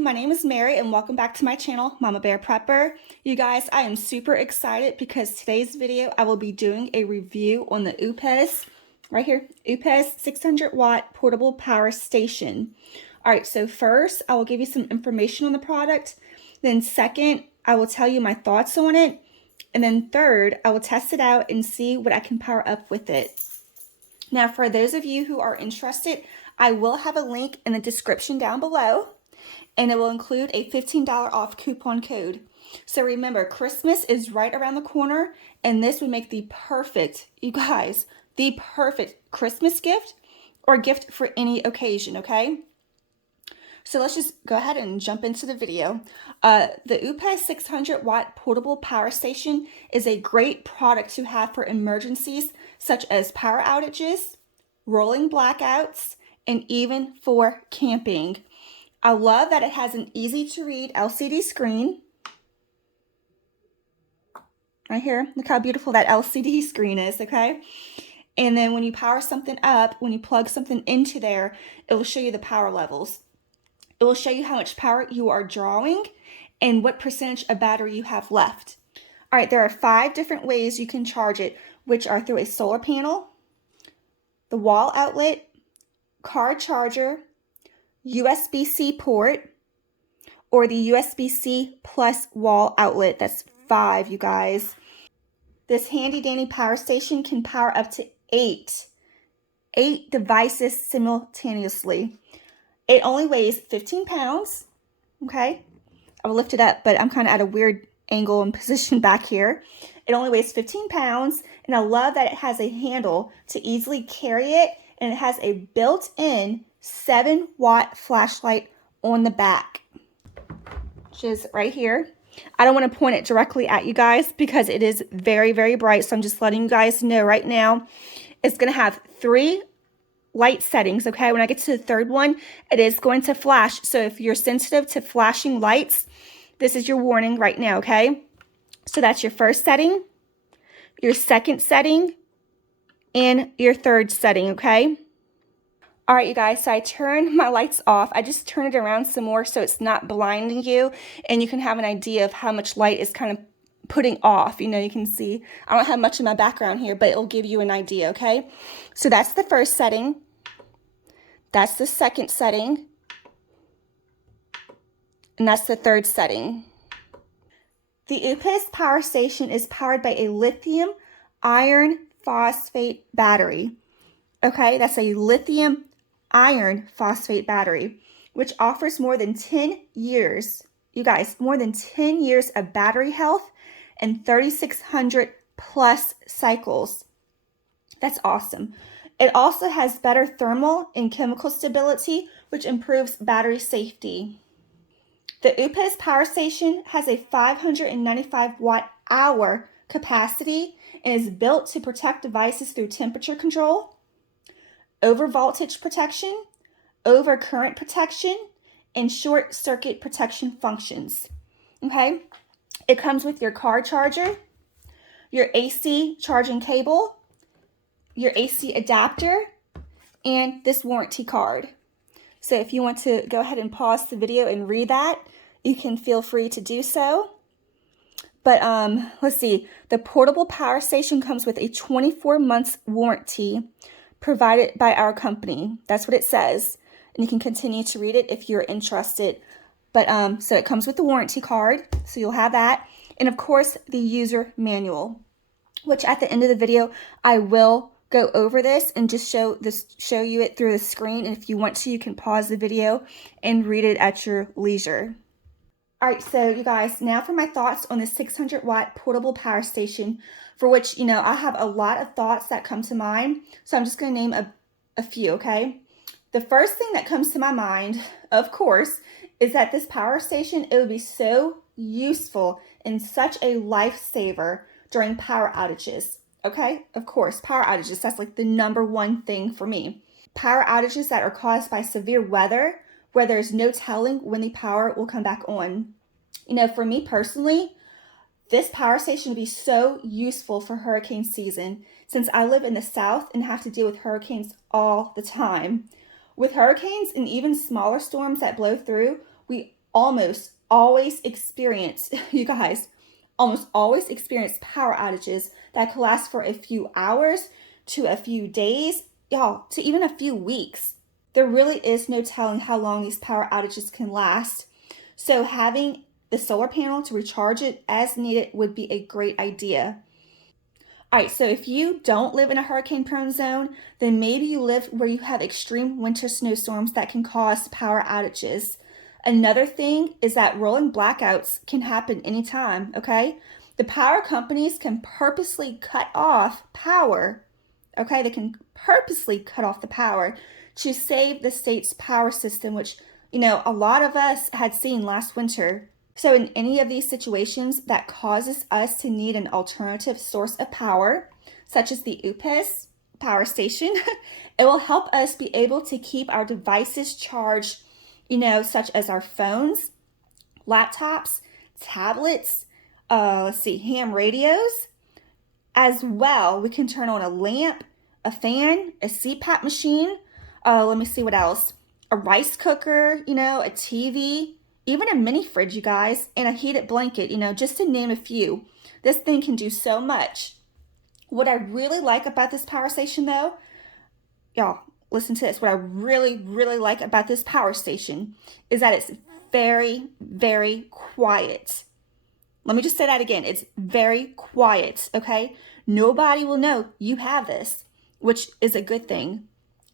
everyone, my name is Mary and welcome back to my channel, Mama Bear Prepper. You guys, I am super excited because today's video I will be doing a review on the Oupes, right here, Oupes 600 watt portable power station. Alright, so first I will give you some information on the product, then second I will tell you my thoughts on it, and then third I will test it out and see what I can power up with it. Now for those of you who are interested, I will have a link in the description down below, and it will include a $15 off coupon code. So remember, Christmas is right around the corner, and this would make the perfect, you guys, the perfect Christmas gift or gift for any occasion, okay? So let's just go ahead and jump into the video. The Oupes 600 watt portable power station is a great product to have for emergencies such as power outages, rolling blackouts, and even for camping. I love that it has an easy to read LCD screen. Right here, look how beautiful that LCD screen is, okay? And then when you power something up, when you plug something into there, it will show you the power levels. It will show you how much power you are drawing and what percentage of battery you have left. All right, there are 5 different ways you can charge it, which are through a solar panel, the wall outlet, car charger, USB-C port, or the USB-C plus wall outlet. That's 5, you guys. This handy dandy power station can power up to 8 devices simultaneously. It only weighs 15 pounds, okay? I will lift it up, but I'm kind of at a weird angle and position back here. It only weighs 15 pounds, and I love that it has a handle to easily carry it, and it has a built-in 7-watt flashlight on the back, which is right here. I don't want to point it directly at you guys because it is very, very bright, so I'm just letting you guys know right now. It's going to have 3 light settings, okay? When I get to the 3rd one, it is going to flash. So if you're sensitive to flashing lights, this is your warning right now, okay? So that's your 1st setting, your 2nd setting, and your 3rd setting, okay? All right, you guys, so I turned my lights off. I just turned it around some more so it's not blinding you, and you can have an idea of how much light is kind of putting off. You know, you can see, I don't have much in my background here, but it'll give you an idea, okay? So that's the 1st setting. That's the 2nd setting. And that's the 3rd setting. The Oupes power station is powered by a lithium iron phosphate battery. Okay, that's a lithium iron phosphate battery, which offers more than 10 years, you guys, more than 10 years of battery health and 3,600 plus cycles. That's awesome. It also has better thermal and chemical stability, which improves battery safety. The Oupes power station has a 595 watt-hour capacity and is built to protect devices through temperature control, over voltage protection, over current protection, and short circuit protection functions. Okay? It comes with your car charger, your AC charging cable, your AC adapter, and this warranty card. So if you want to go ahead and pause the video and read that, you can feel free to do so. But let's see, the portable power station comes with a 24 months warranty provided by our company. That's what it says. And you can continue to read it if you're interested. But so it comes with the warranty card, so you'll have that. And of course, the user manual, which at the end of the video, I will go over this and just show you it through the screen. And if you want to, you can pause the video and read it at your leisure. All right, so you guys, now for my thoughts on the 600 watt portable power station, for which, you know, I have a lot of thoughts that come to mind. So I'm just going to name a few, okay? The first thing that comes to my mind, of course, is that this power station, it would be so useful and such a lifesaver during power outages, okay? Of course, power outages, that's like the #1 thing for me. Power outages that are caused by severe weather, where there's no telling when the power will come back on. You know, for me personally, this power station would be so useful for hurricane season since I live in the South and have to deal with hurricanes all the time. With hurricanes and even smaller storms that blow through, we almost always experience, you guys, almost always experience power outages that can last for a few hours to a few days, y'all, to even a few weeks. There really is no telling how long these power outages can last. So having the solar panel to recharge it as needed would be a great idea. All right, so if you don't live in a hurricane prone zone, then maybe you live where you have extreme winter snowstorms that can cause power outages. Another thing is that rolling blackouts can happen anytime, okay? The power companies can purposely cut off power, okay? They can purposely cut off the power to save the state's power system, which, a lot of us had seen last winter. So in any of these situations that causes us to need an alternative source of power, such as the Oupes Power Station, it will help us be able to keep our devices charged, such as our phones, laptops, tablets, ham radios. As well, we can turn on a lamp, a fan, a CPAP machine. Let me see what else. A rice cooker, a TV, even a mini fridge, you guys, and a heated blanket, just to name a few. This thing can do so much. What I really like about this power station, though, y'all, listen to this. What I really, really like about this power station is that it's very, very quiet. Let me just say that again. It's very quiet, okay? Nobody will know you have this, which is a good thing.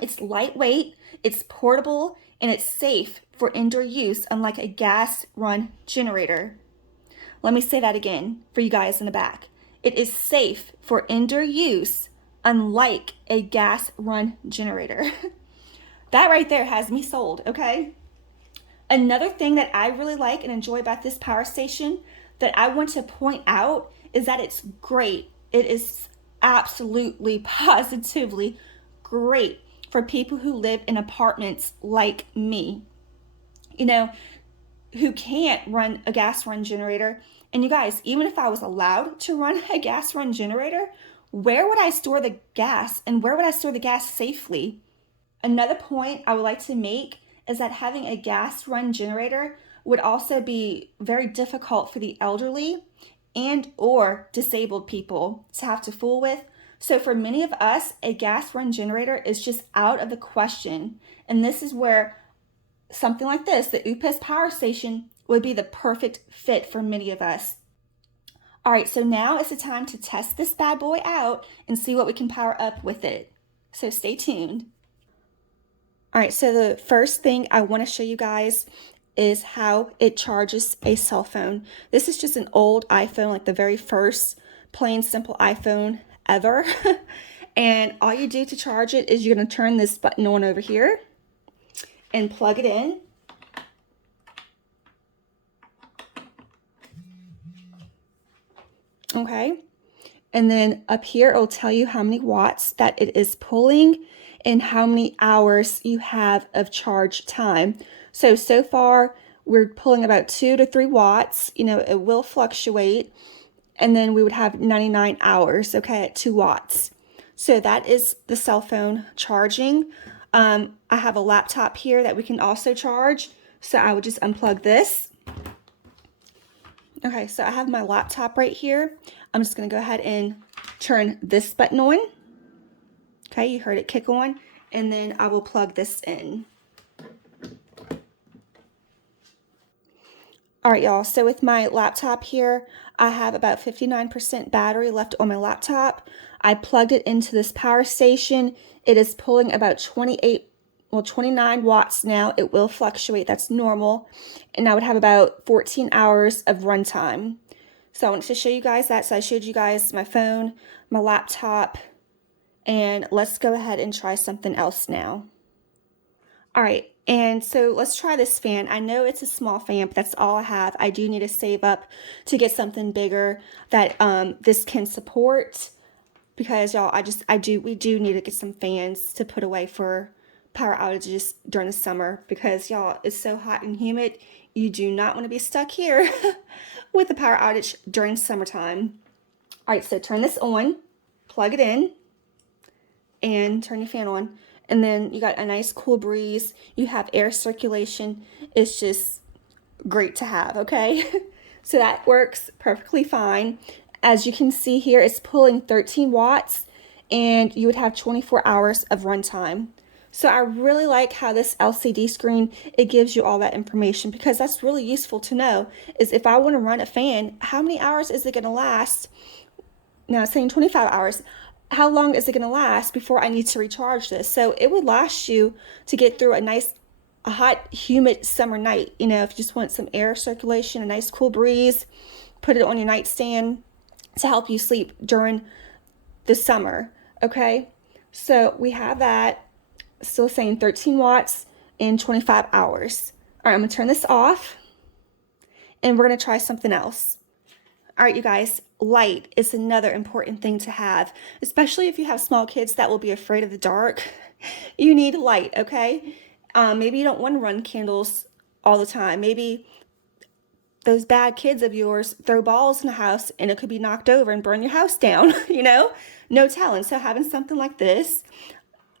It's lightweight, it's portable, and it's safe for indoor use, unlike a gas run generator. Let me say that again for you guys in the back. It is safe for indoor use, unlike a gas run generator. That right there has me sold, okay? Another thing that I really like and enjoy about this power station that I want to point out is that it's great. It is absolutely, positively great for people who live in apartments like me, who can't run a gas run generator. And you guys, even if I was allowed to run a gas run generator, where would I store the gas and where would I store the gas safely? Another point I would like to make is that having a gas run generator would also be very difficult for the elderly and or disabled people to have to fool with. So for many of us, a gas run generator is just out of the question. And this is where something like this, the Oupes Power Station, would be the perfect fit for many of us. All right, so now is the time to test this bad boy out and see what we can power up with it. So stay tuned. All right, so the first thing I want to show you guys is how it charges a cell phone. This is just an old iPhone, like the very first plain simple iPhone ever. And all you do to charge it is you're going to turn this button on over here and plug it in. Okay. And then up here, it'll tell you how many watts that it is pulling and how many hours you have of charge time. So far, we're pulling about 2 to 3 watts. It will fluctuate. And then we would have 99 hours, okay, at 2 watts. So that is the cell phone charging. I have a laptop here that we can also charge. So I would just unplug this. Okay, so I have my laptop right here. I'm just going to go ahead and turn this button on. Okay, you heard it kick on. And then I will plug this in. All right, y'all, so with my laptop here, I have about 59% battery left on my laptop. I plugged it into this power station. It is pulling about 29 watts now. It will fluctuate, that's normal. And I would have about 14 hours of runtime. So I wanted to show you guys that. So I showed you guys my phone, my laptop, and let's go ahead and try something else now. All right, and so let's try this fan. I know it's a small fan, but that's all I have. I do need to save up to get something bigger that this can support, because y'all, we do need to get some fans to put away for power outages during the summer, because y'all, it's so hot and humid. You do not want to be stuck here with a power outage during summertime. All right, so turn this on, plug it in, and turn your fan on. And then you got a nice cool breeze. You have air circulation. It's just great to have, okay? So that works perfectly fine. As you can see here, it's pulling 13 watts and you would have 24 hours of runtime. So I really like how this LCD screen, it gives you all that information, because that's really useful to know, is if I want to run a fan, how many hours is it going to last? Now it's saying 25 hours. How long is it going to last before I need to recharge this? So it would last you to get through a hot, humid summer night. You know, if you just want some air circulation, a nice cool breeze, put it on your nightstand to help you sleep during the summer. Okay, so we have that. Still saying 13 watts in 25 hours. All right, I'm gonna turn this off and we're gonna try something else. All right, you guys, light is another important thing to have, especially if you have small kids that will be afraid of the dark. You need light, okay? Maybe you don't want to run candles all the time. Maybe those bad kids of yours throw balls in the house and it could be knocked over and burn your house down, you know? No telling. So having something like this,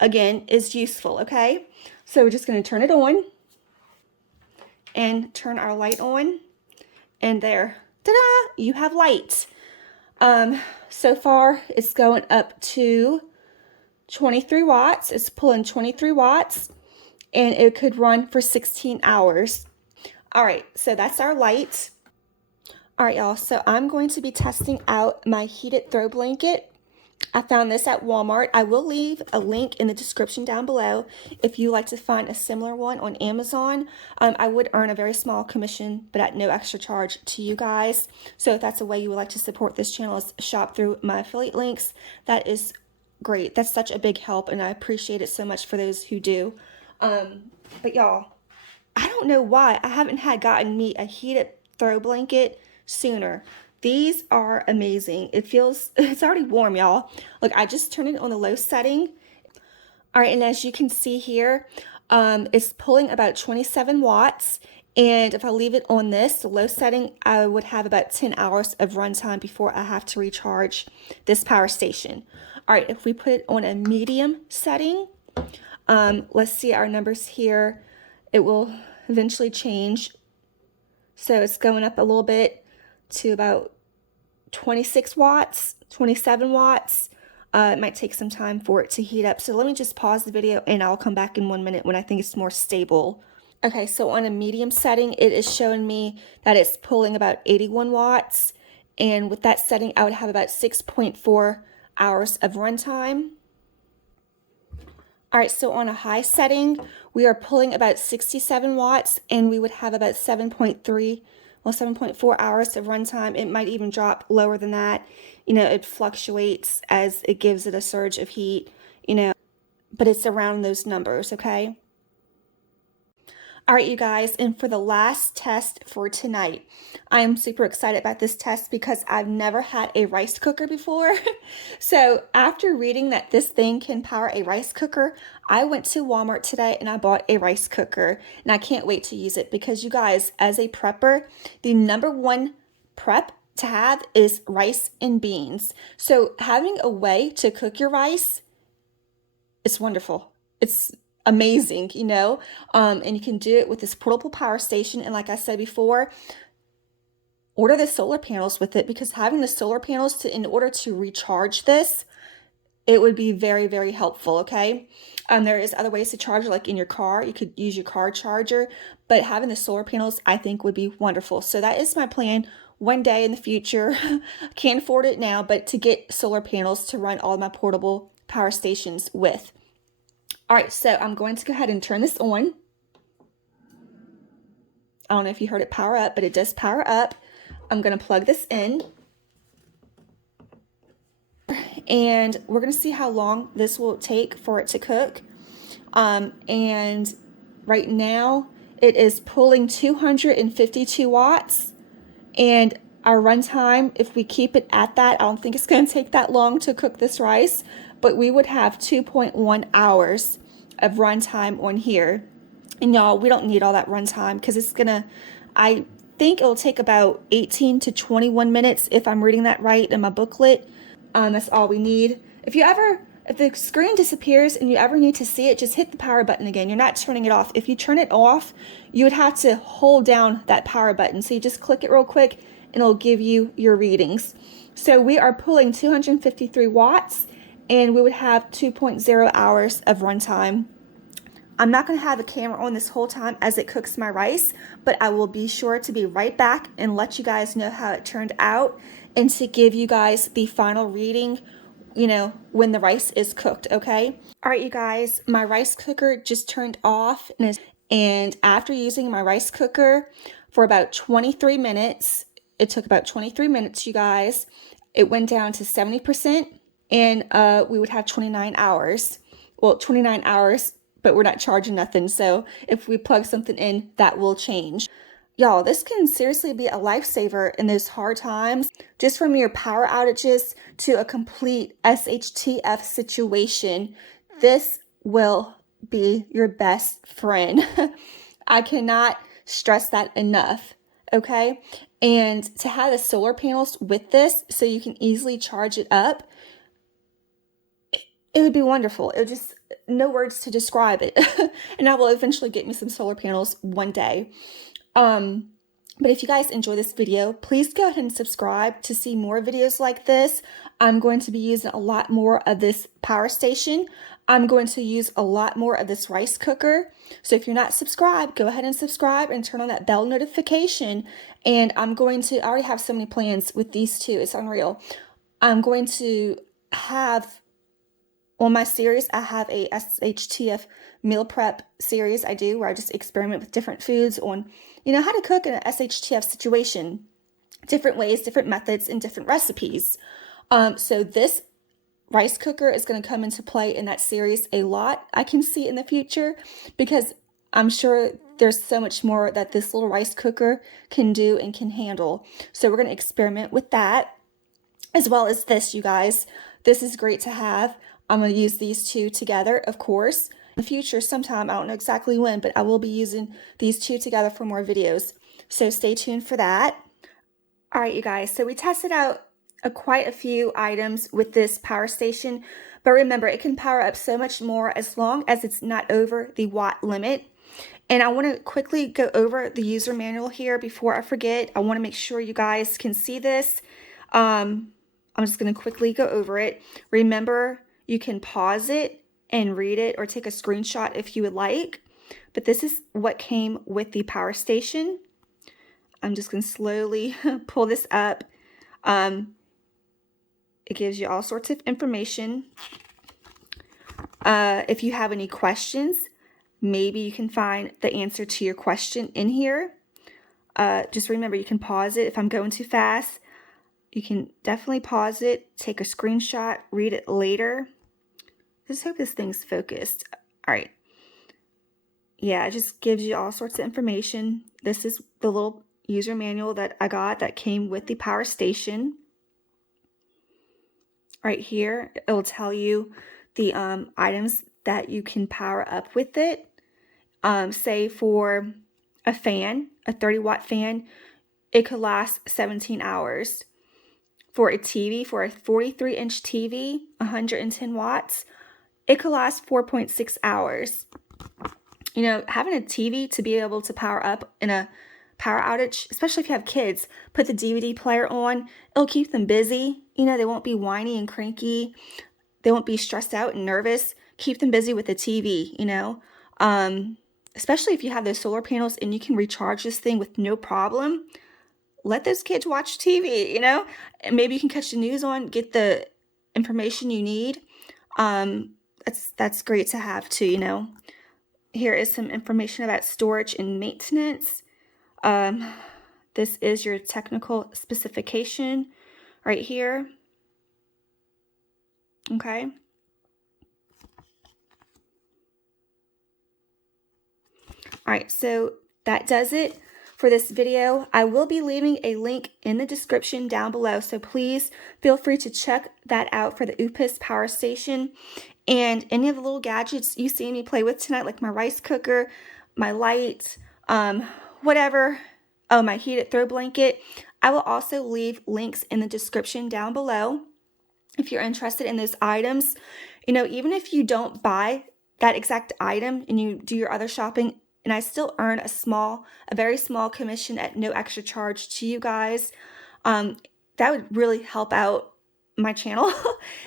again, is useful, okay? So we're just going to turn it on and turn our light on, and there, ta-da, you have light. So far it's going up to 23 watts. It's pulling 23 watts and it could run for 16 hours. All right, so that's our light. All right, y'all, so I'm going to be testing out my heated throw blanket. I found this at Walmart. I will leave a link in the description down below if you like to find a similar one on Amazon. I would earn a very small commission, but at no extra charge to you guys. So if that's a way you would like to support this channel, is shop through my affiliate links. That is great. That's such a big help, and I appreciate it so much for those who do. But y'all, I don't know why I haven't gotten me a heated throw blanket sooner. These are amazing. It's already warm, y'all. Look, I just turned it on the low setting. All right, and as you can see here, it's pulling about 27 watts. And if I leave it on this, the low setting, I would have about 10 hours of runtime before I have to recharge this power station. All right, if we put it on a medium setting, let's see our numbers here. It will eventually change. So it's going up a little bit to about 26 watts, 27 watts. It might take some time for it to heat up. So let me just pause the video and I'll come back in 1 minute when I think it's more stable. Okay, so on a medium setting, it is showing me that it's pulling about 81 watts. And with that setting, I would have about 6.4 hours of runtime. All right, so on a high setting, we are pulling about 67 watts and we would have about 7.4 hours of runtime. It might even drop lower than that. You know, it fluctuates as it gives it a surge of heat, you know, but it's around those numbers, okay? All right, you guys, and for the last test for tonight, I am super excited about this test because I've never had a rice cooker before. So after reading that this thing can power a rice cooker, I went to Walmart today and I bought a rice cooker, and I can't wait to use it because, you guys, as a prepper, the #1 prep to have is rice and beans. So having a way to cook your rice, it's wonderful. It's amazing, you know, and you can do it with this portable power station. And like I said before, order the solar panels with it, because having the solar panels in order to recharge this, it would be very, very helpful, okay? There is other ways to charge it, like in your car. You could use your car charger, but having the solar panels, I think, would be wonderful. So that is my plan one day in the future. Can't afford it now, but to get solar panels to run all my portable power stations with. All right, so I'm going to go ahead and turn this on. I don't know if you heard it power up, but it does power up. I'm going to plug this in. And we're going to see how long this will take for it to cook. And right now it is pulling 252 watts. And our runtime, if we keep it at that, I don't think it's going to take that long to cook this rice, but we would have 2.1 hours of runtime on here. And y'all, we don't need all that runtime because it's gonna, I think it'll take about 18 to 21 minutes if I'm reading that right in my booklet. That's all we need. If you ever If the screen disappears and you ever need to see it, just hit the power button again. You're not turning it off. If you turn it off, you would have to hold down that power button. So you just click it real quick and it'll give you your readings. So we are pulling 253 watts and we would have 2.0 hours of runtime. I'm not going to have the camera on this whole time as it cooks my rice, but I will be sure to be right back and let you guys know how it turned out and to give you guys the final reading, you know, when the rice is cooked, okay? All right, you guys, my rice cooker just turned off, and after using my rice cooker for about 23 minutes, it took about 23 minutes, you guys, it went down to 70%, and we would have 29 hours. Well, 29 hours, but we're not charging nothing, so if we plug something in, that will change. Y'all, this can seriously be a lifesaver in those hard times, just from your power outages to a complete SHTF situation. This will be your best friend. I cannot stress that enough, okay? And to have the solar panels with this so you can easily charge it up, it would be wonderful. It would just, no words to describe it. And I will eventually get me some solar panels one day. But if you guys enjoy this video, please go ahead and subscribe to see more videos like this. I'm going to be using a lot more of this power station. I'm going to use a lot more of this rice cooker. So if you're not subscribed, go ahead and subscribe and turn on that bell notification. And I already have so many plans with these two. It's unreal. I'm going to have, on my series, I have a SHTF meal prep series I do where I just experiment with different foods on, you know, how to cook in an SHTF situation, different ways, different methods, and different recipes. So this rice cooker is going to come into play in that series a lot, I can see in the future, because I'm sure there's so much more that this little rice cooker can do and can handle. So we're going to experiment with that, as well as this, you guys. This is great to have. I'm going to use these two together, of course. In the future, sometime, I don't know exactly when, but I will be using these two together for more videos. So stay tuned for that. All right, you guys, so we tested out quite a few items with this power station, but remember, it can power up so much more as long as it's not over the watt limit. And I want to quickly go over the user manual here before I forget. I want to make sure you guys can see this. I'm just going to quickly go over it. Remember, you can pause it and read it or take a screenshot if you would like. But this is what came with the power station. I'm just going to slowly pull this up. It gives you all sorts of information. If you have any questions, maybe you can find the answer to your question in here. Just remember, you can pause it. If I'm going too fast, you can definitely pause it, take a screenshot, read it later. Just hope this thing's focused. All right. Yeah, it just gives you all sorts of information. This is the little user manual that I got that came with the power station. Right here, it will tell you the items that you can power up with it. Say for a fan, a 30-watt fan, it could last 17 hours. For a TV, for a 43-inch TV, 110 watts, it could last 4.6 hours. You know, having a TV to be able to power up in a power outage, especially if you have kids, put the DVD player on, it'll keep them busy. You know, they won't be whiny and cranky. They won't be stressed out and nervous. Keep them busy with the TV, you know. Especially if you have those solar panels and you can recharge this thing with no problem. Let those kids watch TV, you know. And maybe you can catch the news on, get the information you need. That's great to have too, you know. Here is some information about storage and maintenance. This is your technical specification right here. Okay. All right, so that does it for this video. I will be leaving a link in the description down below, so please feel free to check that out for the Oupes Power Station. And any of the little gadgets you see me play with tonight, like my rice cooker, my light, whatever, my heated throw blanket, I will also leave links in the description down below if you're interested in those items. You know, even if you don't buy that exact item and you do your other shopping, and I still earn a very small commission at no extra charge to you guys, that would really help out my channel.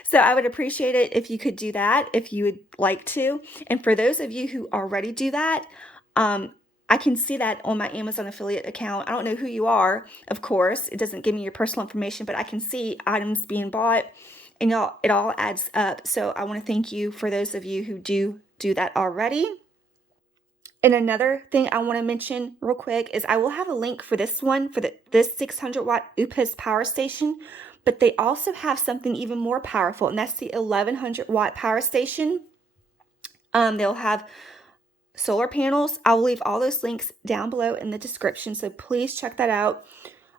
So I would appreciate it if you could do that, if you would like to. And for those of you who already do that, I can see that on my Amazon affiliate account. I don't know who you are, of course. It doesn't give me your personal information, but I can see items being bought, and it all adds up. So I want to thank you for those of you who do that already. And another thing I want to mention real quick is I will have a link for this one, for this 600 watt Oupes power station, but they also have something even more powerful, and that's the 1100 watt power station. They'll have solar panels. I'll leave all those links down below in the description, so please check that out.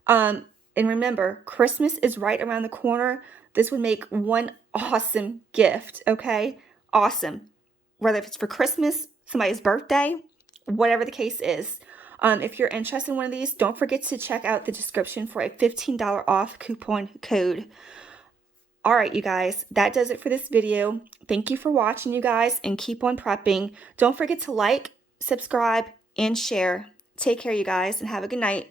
And remember, Christmas is right around the corner. This would make one awesome gift, okay? Awesome. Whether it's for Christmas, somebody's birthday, whatever the case is. If you're interested in one of these, don't forget to check out the description for a $15 off coupon code. All right, you guys, that does it for this video. Thank you for watching, you guys, and keep on prepping. Don't forget to like, subscribe, and share. Take care, you guys, and have a good night.